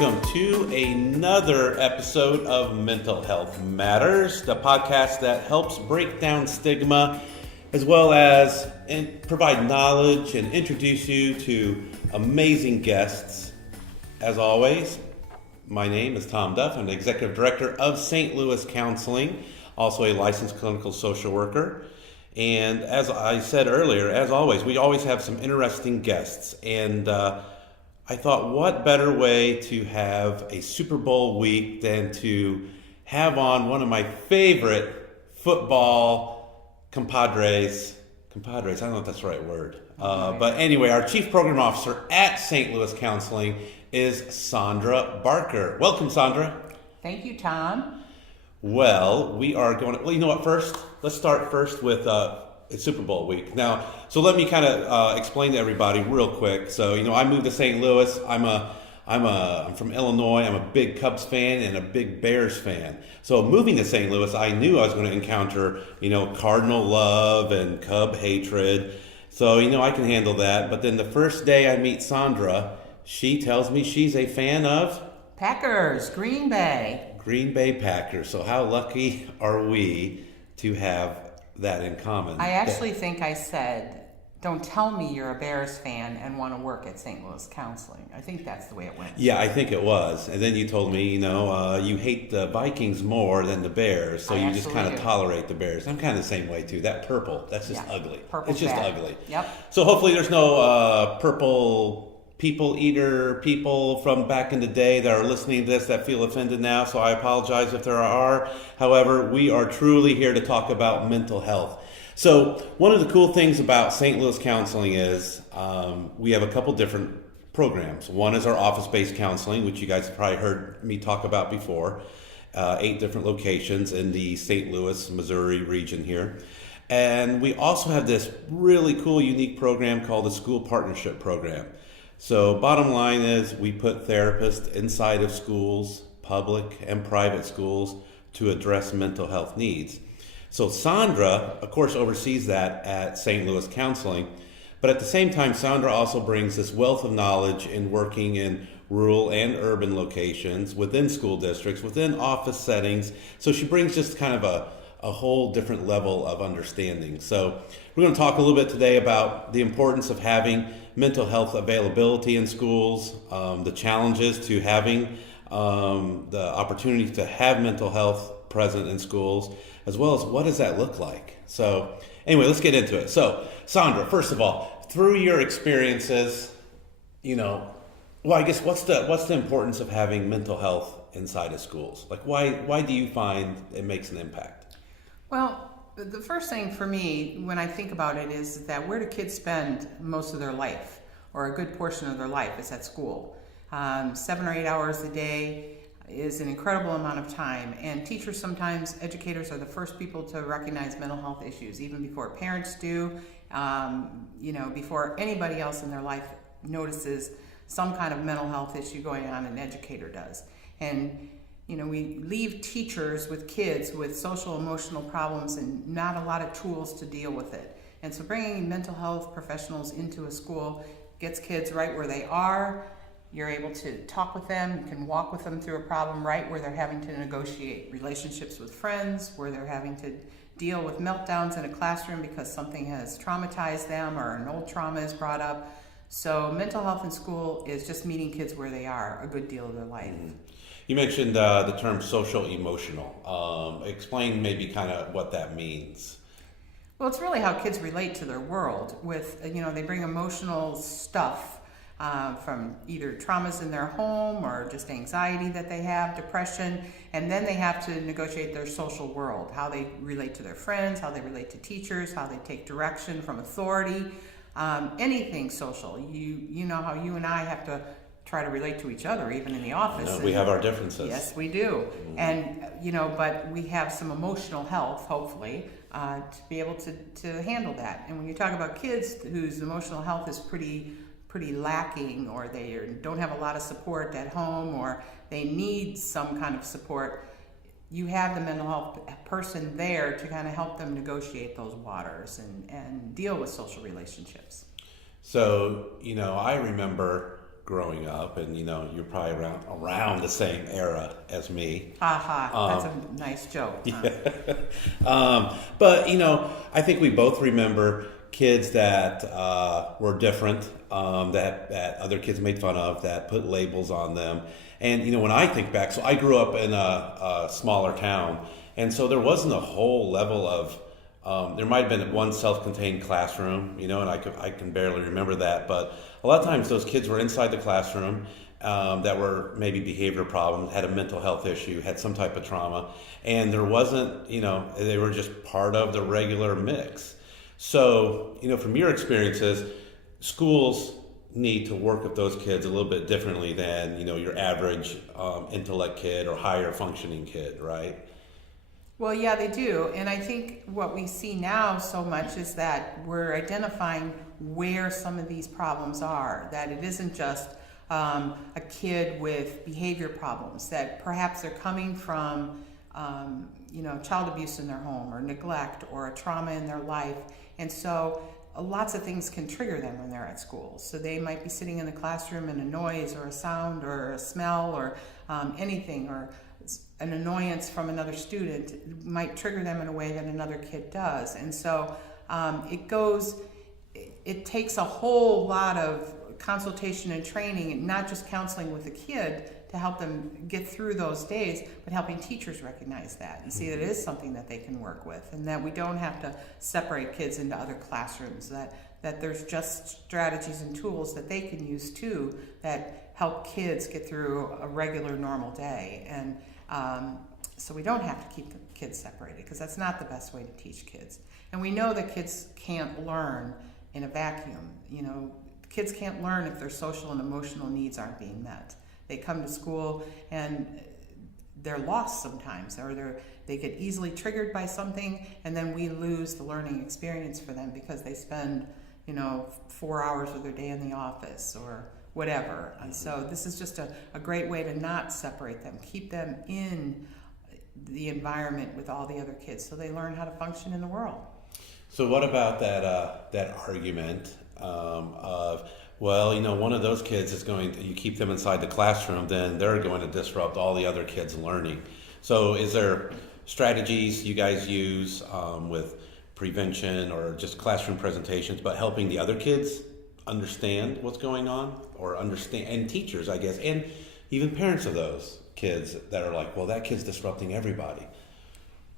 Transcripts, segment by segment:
welcome to another episode of Mental Health Matters, the podcast that helps break down stigma as well as provide knowledge and introduce you to amazing guests. As always, my name is Tom Duff. I'm the Executive Director of St. Louis Counseling, also a licensed clinical social worker. And as I said earlier, as always, we always have some interesting guests. And I thought, what better way to have a Super Bowl week than to have on one of my favorite football compadres. I don't know if that's the right word. But anyway, our Chief Program Officer at St. Louis Counseling is Saundra Barker. Welcome, Saundra. Thank you, Tom. Well, we are going to, you know what, let's start first with it's Super Bowl week. Now, so let me kind of explain to everybody real quick. So, I moved to St. Louis. I'm from Illinois. I'm a big Cubs fan and a big Bears fan. So moving to St. Louis, I knew I was going to encounter, Cardinal love and Cub hatred. So, I can handle that. But then the first day I meet Saundra, she tells me she's a fan of Packers, Green Bay. Green Bay Packers. So how lucky are we to have that in common? I actually think I said, don't tell me you're a Bears fan and want to work at St. Louis Counseling. I think that's the way it went. Yeah, I think it was. And then you told me, you hate the Vikings more than the Bears, so you just kind of tolerate the Bears. I'm kind of the same way, too. That purple, that's just ugly. Purple's it's just bad. ugly. Yep. So hopefully there's no purple people from back in the day that are listening to this that feel offended now, so I apologize if there are. However, we are truly here to talk about mental health. So one of the cool things about St. Louis Counseling is we have a couple different programs. One is our office-based counseling, which you guys have probably heard me talk about before, 8 different locations in the St. Louis, Missouri region here. And we also have this really cool, unique program called the School Partnership Program. So bottom line is we put therapists inside of schools, public and private schools, to address mental health needs. So Saundra, of course, oversees that at St. Louis Counseling, but at the same time, Saundra also brings this wealth of knowledge in working in rural and urban locations, within school districts, within office settings. So she brings just kind of a whole different level of understanding. So we're going to talk a little bit today about the importance of having mental health availability in schools, the challenges to having the opportunity to have mental health present in schools, as well as what does that look like. So anyway, let's get into it. So Saundra, first of all, through your experiences, I guess what's the importance of having mental health inside of schools? Like why do you find it makes an impact? Well, the first thing for me when I think about it is that where do kids spend most of their life, or a good portion of their life is at school. 7 or 8 hours a day is an incredible amount of time, and teachers sometimes, educators are the first people to recognize mental health issues, even before parents do, before anybody else in their life notices some kind of mental health issue going on, an educator does. And we leave teachers with kids with social emotional problems and not a lot of tools to deal with it. And so bringing mental health professionals into a school gets kids right where they are. You're able to talk with them, you can walk with them through a problem right where they're having to negotiate relationships with friends, where they're having to deal with meltdowns in a classroom because something has traumatized them or an old trauma is brought up. So mental health in school is just meeting kids where they are a good deal of their life. You mentioned the term social emotional. Explain maybe kind of what that means. Well, it's really how kids relate to their world with, they bring emotional stuff from either traumas in their home or just anxiety that they have, depression, and then they have to negotiate their social world, how they relate to their friends, how they relate to teachers, how they take direction from authority, anything social. You know how you and I have to try to relate to each other, even in the office. We have our differences. Yes, we do. Mm-hmm. And, but we have some emotional health, hopefully, to be able to handle that. And when you talk about kids whose emotional health is pretty lacking, or they don't have a lot of support at home, or they need some kind of support, you have the mental health person there to kind of help them negotiate those waters and deal with social relationships. So, I remember growing up, and you're probably around the same era as me. That's a nice joke. But I think we both remember kids that were different, that other kids made fun of, that put labels on them. And when I think back, so I grew up in a smaller town, and so there wasn't a whole level of. There might have been one self-contained classroom, and I can barely remember that. But a lot of times those kids were inside the classroom that were maybe behavior problems, had a mental health issue, had some type of trauma, and there wasn't, they were just part of the regular mix. So, from your experiences, schools need to work with those kids a little bit differently than, your average intellect kid or higher functioning kid, right? Well, yeah, they do. And I think what we see now so much is that we're identifying where some of these problems are, that it isn't just a kid with behavior problems, that perhaps they're coming from, child abuse in their home or neglect or a trauma in their life. And so lots of things can trigger them when they're at school. So they might be sitting in the classroom and a noise or a sound or a smell or anything, or an annoyance from another student might trigger them in a way that another kid does. And so it takes a whole lot of consultation and training, and not just counseling with the kid to help them get through those days, but helping teachers recognize that and see that it is something that they can work with, and that we don't have to separate kids into other classrooms, that there's just strategies and tools that they can use too that help kids get through a regular normal day. And so we don't have to keep the kids separated, because that's not the best way to teach kids. And we know that kids can't learn in a vacuum. Kids can't learn if their social and emotional needs aren't being met. They come to school and they're lost sometimes, or they get easily triggered by something, and then we lose the learning experience for them because they spend 4 hours of their day in the office or whatever. And so this is just a great way to not separate them, keep them in the environment with all the other kids so they learn how to function in the world. So what about that argument of, well, one of those kids is you keep them inside the classroom, then they're going to disrupt all the other kids' learning. So is there strategies you guys use with prevention or just classroom presentations, but helping the other kids understand what's going on, or understand, and teachers, I guess, and even parents of those kids that are like, well, that kid's disrupting everybody?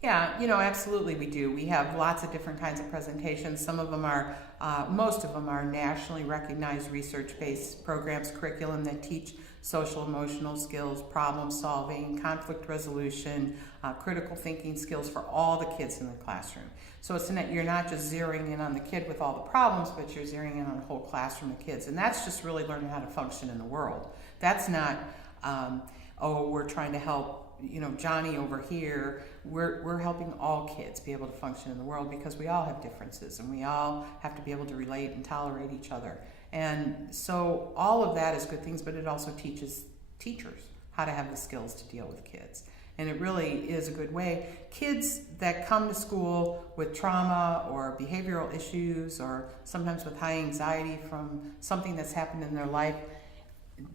Yeah, absolutely we do. We have lots of different kinds of presentations. Some of them are, most of them are nationally recognized research-based programs, curriculum that teach social emotional skills, problem solving, conflict resolution, critical thinking skills for all the kids in the classroom. So you're not just zeroing in on the kid with all the problems, but you're zeroing in on a whole classroom of kids. And that's just really learning how to function in the world. That's not, we're trying to help Johnny over here. We're helping all kids be able to function in the world, because we all have differences and we all have to be able to relate and tolerate each other. And so all of that is good things, but it also teaches teachers how to have the skills to deal with kids. And it really is a good way. Kids that come to school with trauma or behavioral issues, or sometimes with high anxiety from something that's happened in their life,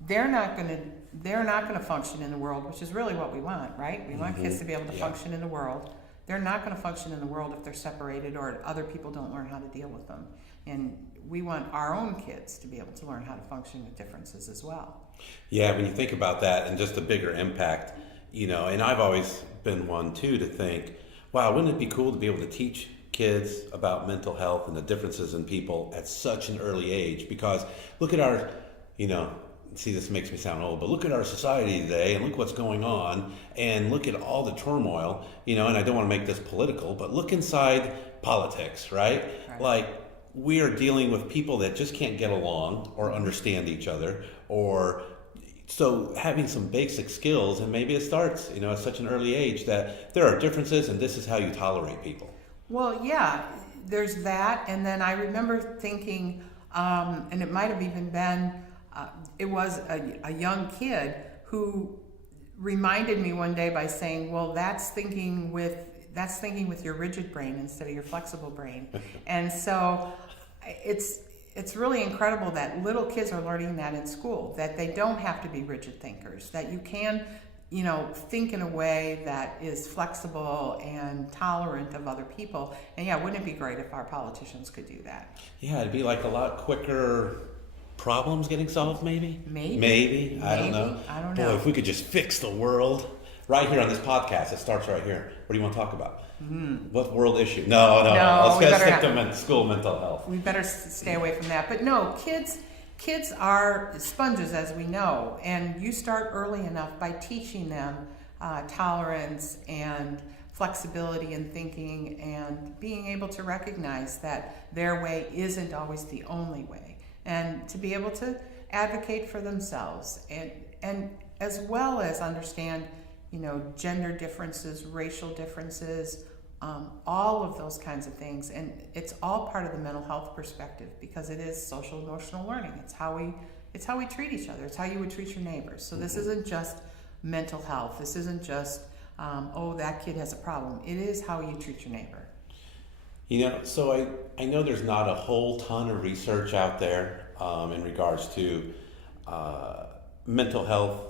they're not going to function in the world, which is really what we want, right? We want kids to be able to function in the world. They're not going to function in the world if they're separated or other people don't learn how to deal with them. And we want our own kids to be able to learn how to function with differences as well. Yeah, when you think about that and just the bigger impact, and I've always been one too to think, wow, wouldn't it be cool to be able to teach kids about mental health and the differences in people at such an early age? Because look at our, see, this makes me sound old, but look at our society today and look what's going on, and look at all the turmoil, and I don't want to make this political, but look inside politics, right? Like, we are dealing with people that just can't get along or understand each other, or so having some basic skills, and maybe it starts, at such an early age, that there are differences and this is how you tolerate people. Well, yeah, there's that. And then I remember thinking, and it might have even been, it was a young kid who reminded me one day by saying, well, that's thinking with your rigid brain instead of your flexible brain. And so it's really incredible that little kids are learning that in school, that they don't have to be rigid thinkers, that you can, think in a way that is flexible and tolerant of other people. And yeah, wouldn't it be great if our politicians could do that? Yeah, it'd be like a lot quicker problems getting solved, maybe? Maybe. I don't know. Boy, if we could just fix the world. Right here on this podcast, it starts right here. What do you want to talk about? What world issue? No. Let's stick to school mental health. We better stay away from that. But no, kids are sponges, as we know, and you start early enough by teaching them tolerance and flexibility in thinking and being able to recognize that their way isn't always the only way, and to be able to advocate for themselves and as well as understand gender differences, racial differences, all of those kinds of things. And it's all part of the mental health perspective, because it is social emotional learning. It's how we treat each other. It's how you would treat your neighbors. So this isn't just mental health. This isn't just, that kid has a problem. It is how you treat your neighbor. So I know there's not a whole ton of research out there in regards to mental health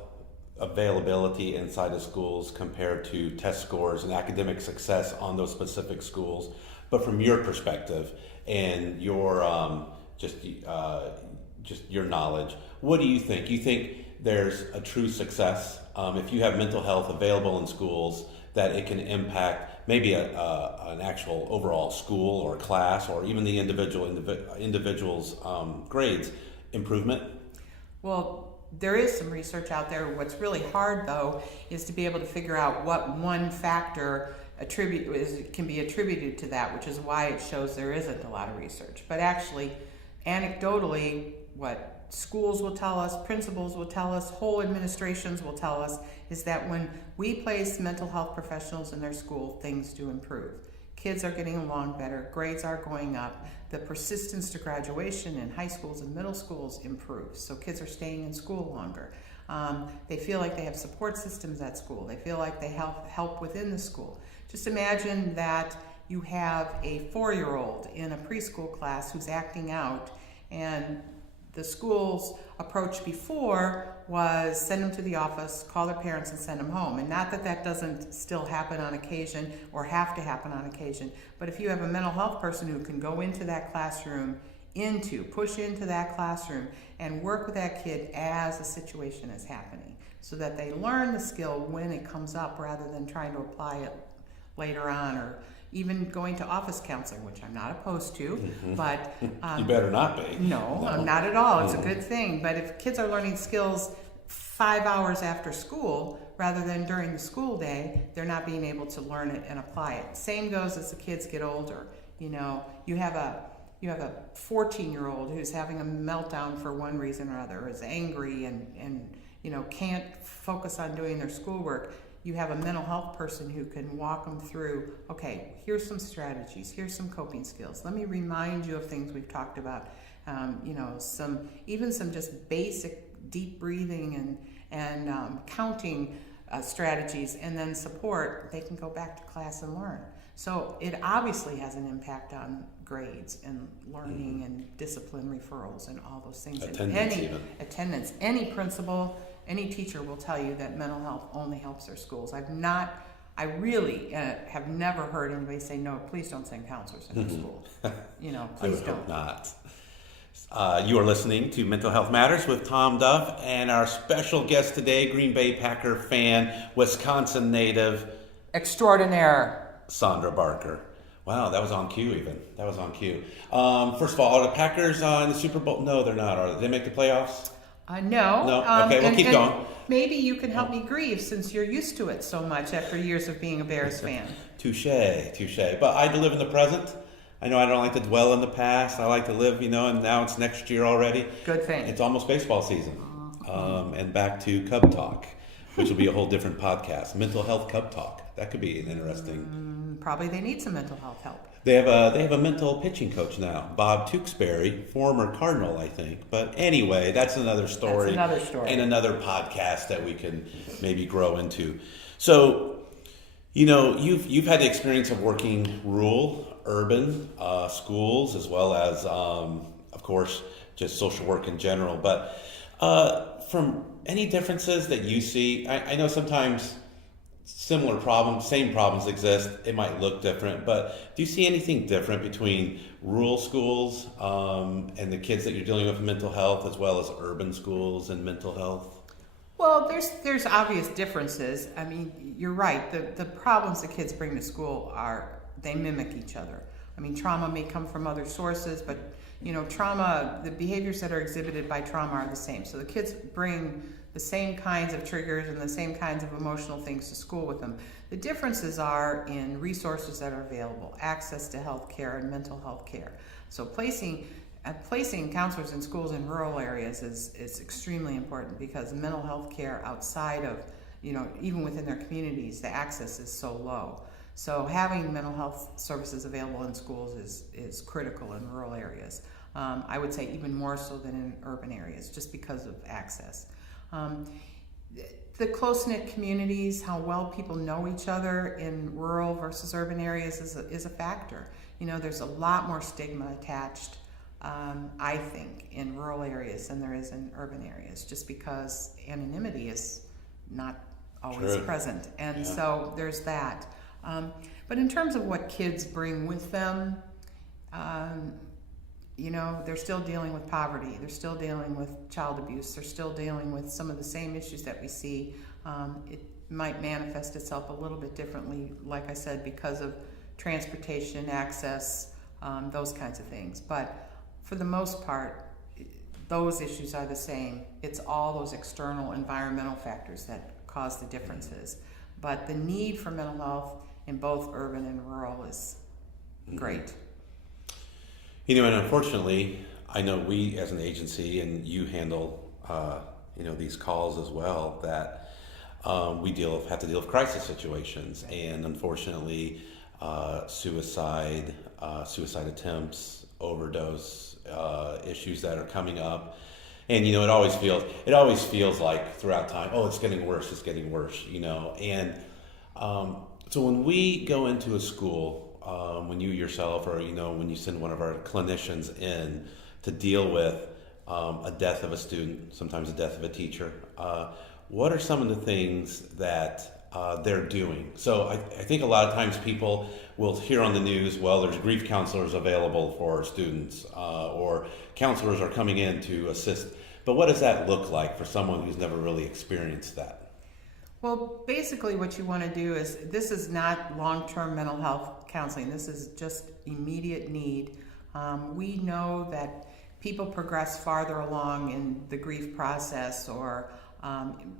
availability inside of schools compared to test scores and academic success on those specific schools. But from your perspective and your just your knowledge, what do you think? You think there's a true success if you have mental health available in schools, that it can impact maybe an actual overall school or class or even the individual's grades improvement? Well, there is some research out there. What's really hard, though, is to be able to figure out what one factor can be attributed to that, which is why it shows there isn't a lot of research. But actually, anecdotally, what schools will tell us, principals will tell us, whole administrations will tell us, is that when we place mental health professionals in their school, things do improve. Kids are getting along better, grades are going up, the persistence to graduation in high schools and middle schools improves, so kids are staying in school longer. They feel like they have support systems at school. They feel like they help within the school. Just imagine that you have a 4-year-old in a preschool class who's acting out, and the school's approach before was send them to the office, call their parents, and send them home. And not that doesn't still happen on occasion or have to happen on occasion, but if you have a mental health person who can go into that classroom, push into that classroom and work with that kid as the situation is happening, so that they learn the skill when it comes up rather than trying to apply it later on, or even going to office counseling, which I'm not opposed to, but... you better not be. No, not at all. It's a good thing. But if kids are learning skills 5 hours after school rather than during the school day, they're not being able to learn it and apply it. Same goes as the kids get older. You have a 14-year-old who's having a meltdown for one reason or other, is angry and can't focus on doing their schoolwork. You have a mental health person who can walk them through, okay, here's some strategies, here's some coping skills. Let me remind you of things we've talked about, some just basic deep breathing and counting strategies, and then support. They can go back to class and learn. So it obviously has an impact on grades and learning and discipline referrals and all those things. Attendance. Any principal, any teacher will tell you that mental health only helps their schools. I really have never heard anybody say, no, please don't send counselors in our school. Please don't. Hope not. You are listening to Mental Health Matters with Tom Duff, and our special guest today, Green Bay Packer fan, Wisconsin native extraordinaire, Saundra Barker. Wow, that was on cue even. First of all, are the Packers in the Super Bowl? No, they're not. Did they make the playoffs? No. No? Okay, we'll keep going. Maybe you can help me grieve, since you're used to it so much after years of being a Bears fan. Touche. But I live in the present. I know I don't like to dwell in the past. I like to live, and now it's next year already. Good thing. It's almost baseball season. And back to Cub Talk, which will be a whole different podcast. Mental health Cub Talk. That could be an interesting... Probably they need some mental health help. They have a mental pitching coach now, Bob Tewksbury, former Cardinal, I think. But anyway, that's another story. And another podcast that we can maybe grow into. So, you've had the experience of working rural, urban schools, as well as, of course, just social work in general. But from any differences that you see, I know sometimes similar problems, same problems exist. It might look different, but do you see anything different between rural schools and the kids that you're dealing with mental health, as well as urban schools and mental health? Well, there's obvious differences. I mean, you're right. The problems that kids bring to school they mimic each other. I mean, trauma may come from other sources, but trauma, the behaviors that are exhibited by trauma are the same. So the kids bring the same kinds of triggers and the same kinds of emotional things to school with them. The differences are in resources that are available, access to health care and mental health care. So placing counselors in schools in rural areas is extremely important, because mental health care outside of, even within their communities, the access is so low. So having mental health services available in schools is critical in rural areas. I would say even more so than in urban areas, just because of access. The close-knit communities, how well people know each other in rural versus urban areas is a factor. There's a lot more stigma attached, I think, in rural areas than there is in urban areas, just because anonymity is not always present. And so there's that. But in terms of what kids bring with them, they're still dealing with poverty, they're still dealing with child abuse, they're still dealing with some of the same issues that we see. It might manifest itself a little bit differently, like I said, because of transportation, access, those kinds of things. But for the most part, those issues are the same. It's all those external environmental factors that cause the differences. But the need for mental health in both urban and rural is great. And unfortunately, I know we as an agency, and you handle, these calls as well, that we have to deal with crisis situations, and unfortunately, suicide attempts, overdose issues that are coming up, and it always feels like throughout time, it's getting worse, and so when we go into a school. When you yourself, or when you send one of our clinicians in to deal with a death of a student, sometimes a death of a teacher, what are some of the things that they're doing? So I think a lot of times people will hear on the news, well, there's grief counselors available for students, or counselors are coming in to assist. But what does that look like for someone who's never really experienced that? Well, basically what you want to do is, this is not long-term mental health counseling. This is just immediate need. We know that people progress farther along in the grief process, or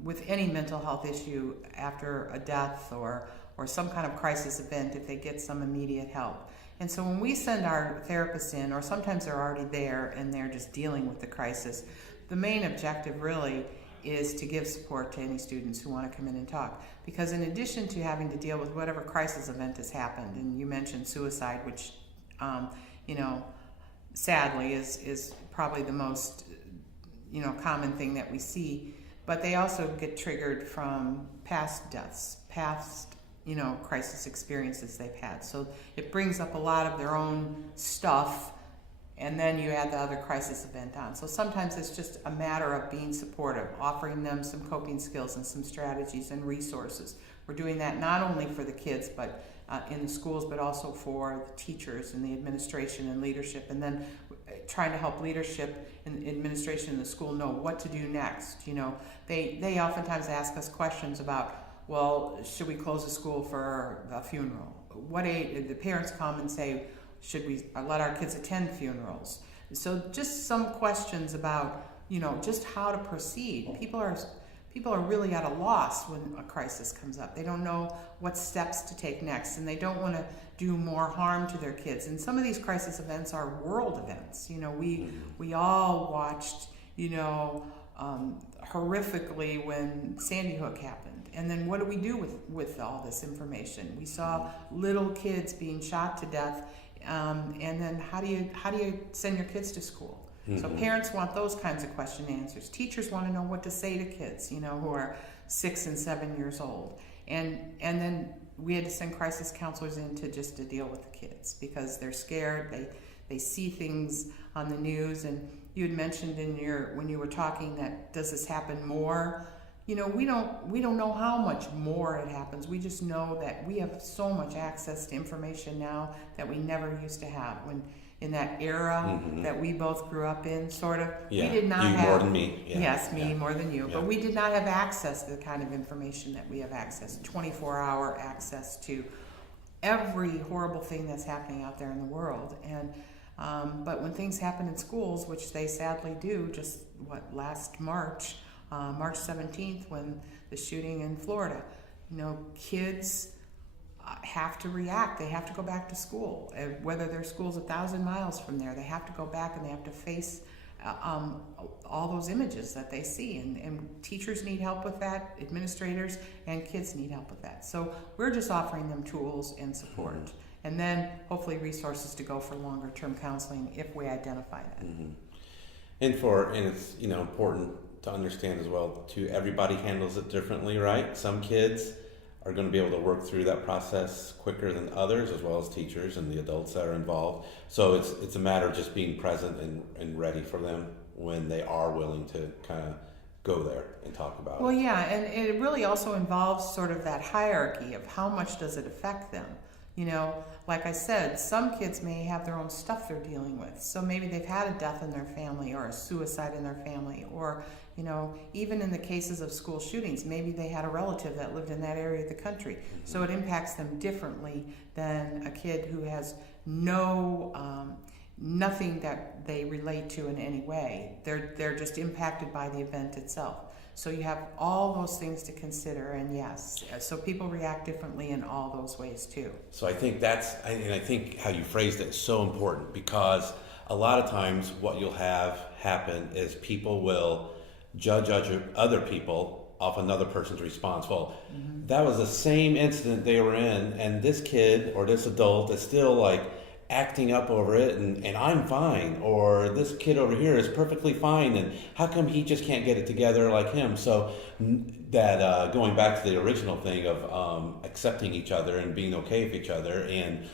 with any mental health issue after a death or some kind of crisis event, if they get some immediate help. And so when we send our therapists in, or sometimes they're already there and they're just dealing with the crisis, the main objective really is to give support to any students who want to come in and talk. Because in addition to having to deal with whatever crisis event has happened, and you mentioned suicide, which, sadly is probably the most, common thing that we see, but they also get triggered from past deaths, past, crisis experiences they've had. So it brings up a lot of their own stuff, and then you add the other crisis event on. So sometimes it's just a matter of being supportive, offering them some coping skills and some strategies and resources. We're doing that not only for the kids, but in the schools, but also for the teachers and the administration and leadership, and then trying to help leadership and administration in the school know what to do next. They oftentimes ask us questions about, well, should we close the school for a funeral? What age? The parents come and say, should we let our kids attend funerals? So just some questions about, just how to proceed. People are really at a loss when a crisis comes up. They don't know what steps to take next, and they don't want to do more harm to their kids. And some of these crisis events are world events. We all watched, horrifically when Sandy Hook happened. And then what do we do with all this information? We saw little kids being shot to death. And then how do you send your kids to school? Mm-hmm. So parents want those kinds of question answers. Teachers want to know what to say to kids, who are 6 and 7 years old. And then we had to send crisis counselors in to deal with the kids, because they're scared. they see things on the news. And you had mentioned when you were talking that, does this happen more? You know, we don't know how much more it happens. We just know that we have so much access to information now that we never used to have. When in that era that we both grew up in, sort of, we did not have more than me. Yeah. Yes, me more than you. But we did not have access to the kind of information that we have access, 24-hour access to every horrible thing that's happening out there in the world. And but when things happen in schools, which they sadly do, just last March 17th, when the shooting in Florida, you know, kids have to react. They have to go back to school. Whether their school's 1,000 miles from there, they have to go back and they have to face all those images that they see. And teachers need help with that, administrators and kids need help with that. So we're just offering them tools and support. And then hopefully resources to go for longer term counseling if we identify that. And it's, you know, important to understand as well too, everybody handles it differently, right? Some kids are going to be able to work through that process quicker than others, as well as teachers and the adults that are involved. So it's a matter of just being present and ready for them when they are willing to kind of go there and talk about it. Well, yeah, and it really also involves sort of that hierarchy of how much does it affect them. You know, like I said, some kids may have their own stuff they're dealing with. So maybe they've had a death in their family or a suicide in their family, or, you know, even in the cases of school shootings, maybe they had a relative that lived in that area of the country. So it impacts them differently than a kid who has nothing that they relate to in any way. They're just impacted by the event itself. So you have all those things to consider, and yes, so people react differently in all those ways too. So I think I think how you phrased it is so important, because a lot of times what you'll have happen is people will judge other people off another person's response. Well, that was the same incident they were in, and this kid or this adult is still like acting up over it, and I'm fine, or this kid over here is perfectly fine, and how come he just can't get it together like him? So that going back to the original thing of accepting each other and being okay with each other, and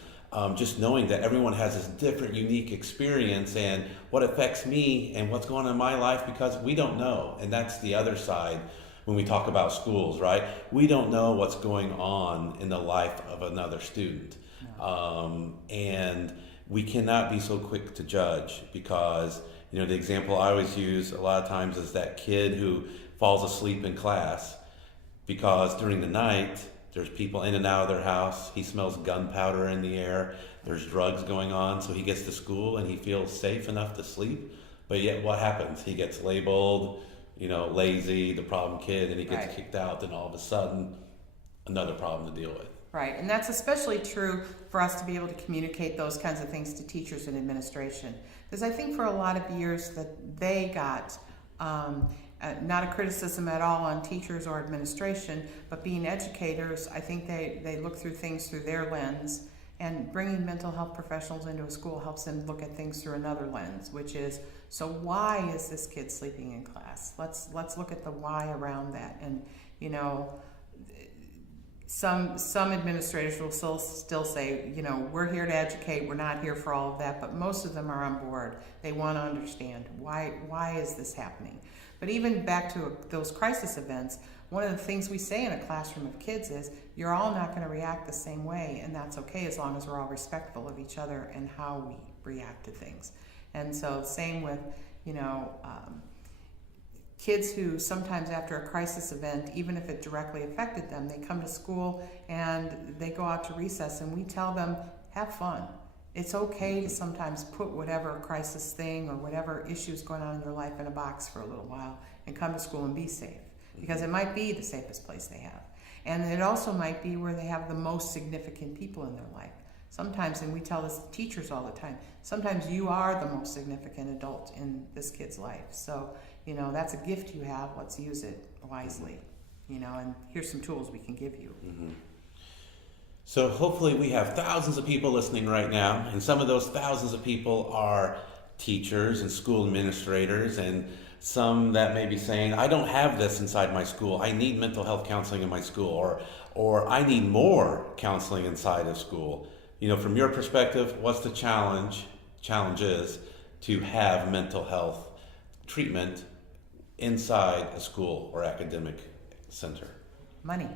just knowing that everyone has this different, unique experience, and what affects me and what's going on in my life, because we don't know. And that's the other side when we talk about schools, right? We don't know what's going on in the life of another student. And we cannot be so quick to judge, because, you know, the example I always use a lot of times is that kid who falls asleep in class because during the night there's people in and out of their house. He smells gunpowder in the air. There's drugs going on. So he gets to school and he feels safe enough to sleep. But yet what happens? He gets labeled, you know, lazy, the problem kid, and he gets kicked out. Then all of a sudden, another problem to deal with. Right, and that's especially true for us to be able to communicate those kinds of things to teachers and administration. Because I think for a lot of years that they got not a criticism at all on teachers or administration, but being educators, I think they look through things through their lens, and bringing mental health professionals into a school helps them look at things through another lens, which is, so why is this kid sleeping in class? Let's look at the why around that. And, you know, some administrators will still say, you know, we're here to educate, we're not here for all of that, but most of them are on board. They want to understand why is this happening. But even back to those crisis events, one of the things we say in a classroom of kids is, you're all not going to react the same way, and that's okay as long as we're all respectful of each other and how we react to things. And so same with, you know, kids who sometimes after a crisis event, even if it directly affected them, they come to school and they go out to recess, and we tell them, have fun. It's okay to sometimes put whatever crisis thing or whatever issues going on in your life in a box for a little while and come to school and be safe, because it might be the safest place they have. And it also might be where they have the most significant people in their life. Sometimes, and we tell this to teachers all the time, sometimes you are the most significant adult in this kid's life. So, you know, that's a gift you have. Let's use it wisely, you know, and here's some tools we can give you. So hopefully we have thousands of people listening right now, and some of those thousands of people are teachers and school administrators, and some that may be saying, I don't have this inside my school. I need mental health counseling in my school, or I need more counseling inside of school. You know, from your perspective, what's the challenge challenge is to have mental health treatment inside a school or academic center? Money.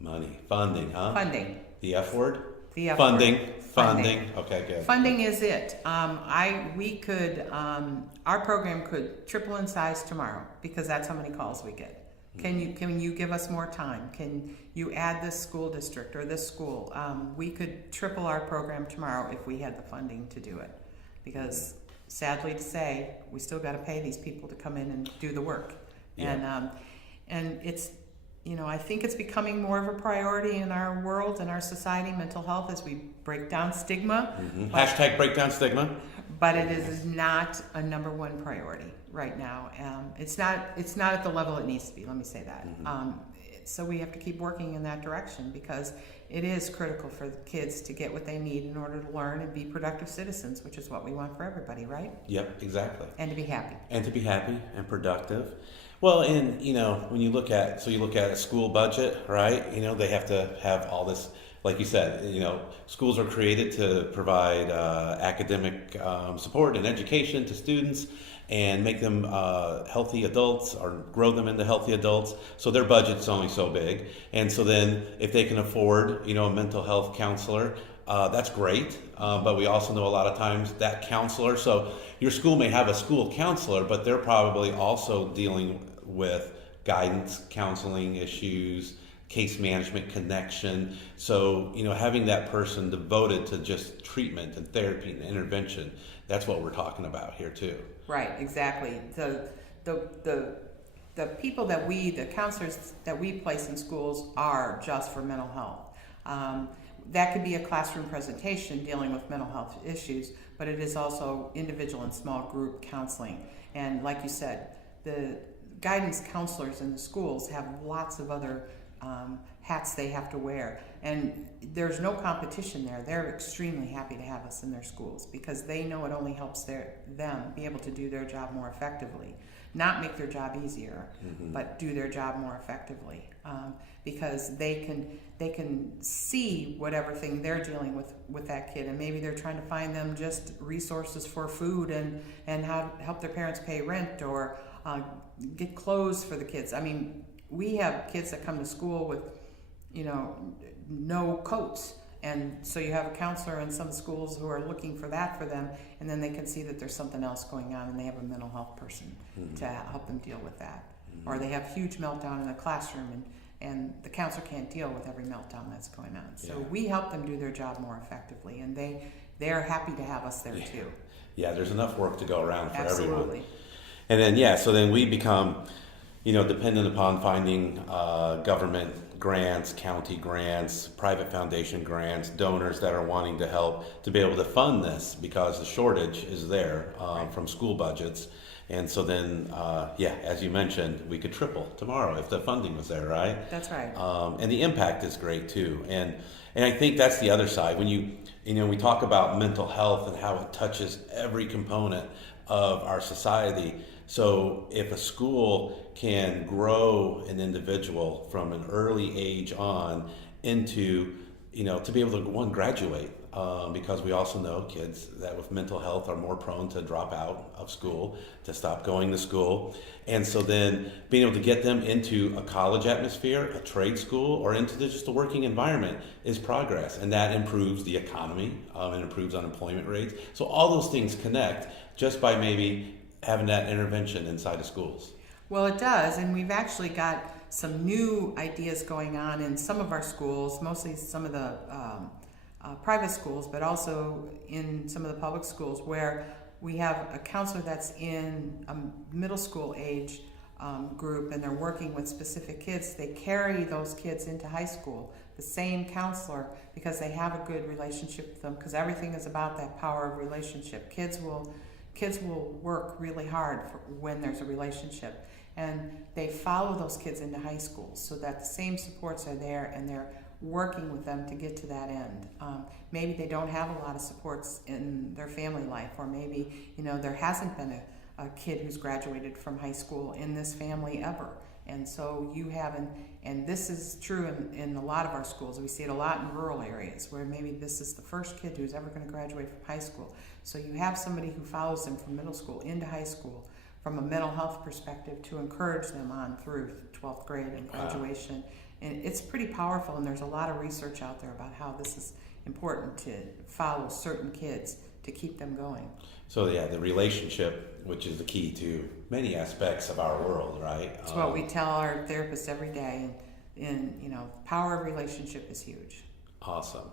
Money. Funding, huh? Funding. The F word? The F Funding. word. Funding. Okay, good. Funding is it. Our program could triple in size tomorrow because that's how many calls we get. Can you give us more time? Can you add this school district or this school? We could triple our program tomorrow if we had the funding to do it. Because sadly to say, we still got to pay these people to come in and do the work. Yeah. And it's, I think it's becoming more of a priority in our world and our society, mental health, as we break down stigma. Mm-hmm. Hashtag break down stigma. But it is not a number one priority right now. It's not at the level it needs to be. Let me say that. Mm-hmm. So we have to keep working in that direction because it is critical for the kids to get what they need in order to learn and be productive citizens, which is what we want for everybody, right? Yep, exactly. And to be happy. And to be happy and productive. Well, and when you look at a school budget, right? They have to have all this, like you said, schools are created to provide academic support and education to students and make them healthy adults or grow them into healthy adults. So their budget's only so big. And so then if they can afford, a mental health counselor, that's great. But we also know a lot of times that counselor, so your school may have a school counselor, but they're probably also dealing with guidance, counseling issues, case management connection. So, having that person devoted to just treatment and therapy and intervention, that's what we're talking about here too. Right, exactly. The people the counselors that we place in schools are just for mental health. That could be a classroom presentation dealing with mental health issues, but it is also individual and small group counseling. And like you said, the guidance counselors in the schools have lots of other hats they have to wear. And there's no competition there. They're extremely happy to have us in their schools because they know it only helps them be able to do their job more effectively. Not make their job easier, but do their job more effectively. Because they can see whatever thing they're dealing with that kid, and maybe they're trying to find them just resources for food and how to help their parents pay rent or get clothes for the kids. I mean, we have kids that come to school with, no coats. And so you have a counselor in some schools who are looking for that for them, and then they can see that there's something else going on, and they have a mental health person to help them deal with that. Or they have huge meltdown in the classroom, and the counselor can't deal with every meltdown that's going on. So we help them do their job more effectively, and they're happy to have us there too. Yeah, there's enough work to go around for everyone. Absolutely. And then, so then we become, dependent upon finding government grants, county grants, private foundation grants, donors that are wanting to help to be able to fund this because the shortage is there from school budgets. And so then, as you mentioned, we could triple tomorrow if the funding was there, right? That's right. And the impact is great too. And I think that's the other side. When we talk about mental health and how it touches every component of our society. So if a school can grow an individual from an early age on into, to be able to graduate, because we also know kids that with mental health are more prone to drop out of school, to stop going to school. And so then being able to get them into a college atmosphere, a trade school, or into just a working environment is progress. And that improves the economy and improves unemployment rates. So all those things connect just by maybe having that intervention inside of schools. Well, it does, and we've actually got some new ideas going on in some of our schools, mostly some of the private schools, but also in some of the public schools where we have a counselor that's in a middle school age group, and they're working with specific kids. They carry those kids into high school, the same counselor, because they have a good relationship with them, because everything is about that power of relationship. Kids will work really hard when there's a relationship, and they follow those kids into high school so that the same supports are there, and they're working with them to get to that end. Maybe they don't have a lot of supports in their family life, or maybe there hasn't been a kid who's graduated from high school in this family ever, And so you have, and this is true in a lot of our schools. We see it a lot in rural areas where maybe this is the first kid who's ever going to graduate from high school. So you have somebody who follows them from middle school into high school from a mental health perspective to encourage them on through 12th grade and graduation. Wow. And it's pretty powerful, and there's a lot of research out there about how this is important to follow certain kids to keep them going. So yeah, the relationship, which is the key to many aspects of our world, right? It's what we tell our therapists every day, and power of relationship is huge. Awesome.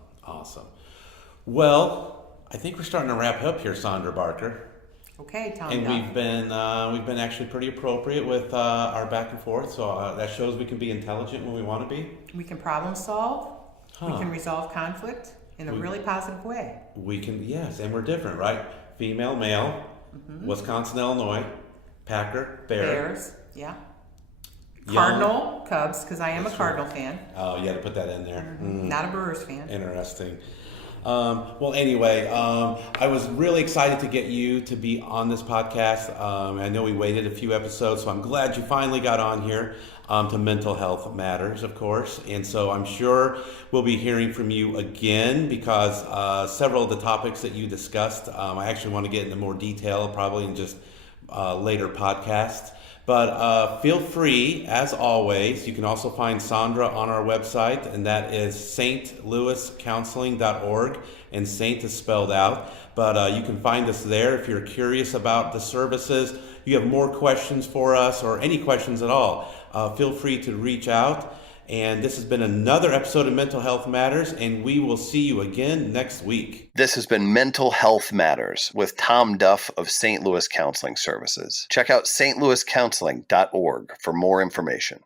Well, I think we're starting to wrap up here, Saundra Barker. Okay, Tom. And we've been actually pretty appropriate with our back and forth, so that shows we can be intelligent when we want to be. We can problem solve. We can resolve conflict in a really positive way. We can, yes, and we're different, right? Female, male, Wisconsin, Illinois, Packer, Bears, yeah. Cardinal, Cubs, because I am a Cardinal fan. Oh, you had to put that in there. Not a Brewers fan. Interesting. Well, anyway, I was really excited to get you to be on this podcast. I know we waited a few episodes, so I'm glad you finally got on here to Mental Health Matters, of course. And so I'm sure we'll be hearing from you again because several of the topics that you discussed, I actually want to get into more detail probably in just later podcasts. But feel free, as always, you can also find Saundra on our website, and that is stlouiscounseling.org, and Saint is spelled out. But you can find us there if you're curious about the services. You have more questions for us or any questions at all, feel free to reach out. And this has been another episode of Mental Health Matters, and we will see you again next week. This has been Mental Health Matters with Tom Duff of St. Louis Counseling Services. Check out stlouiscounseling.org for more information.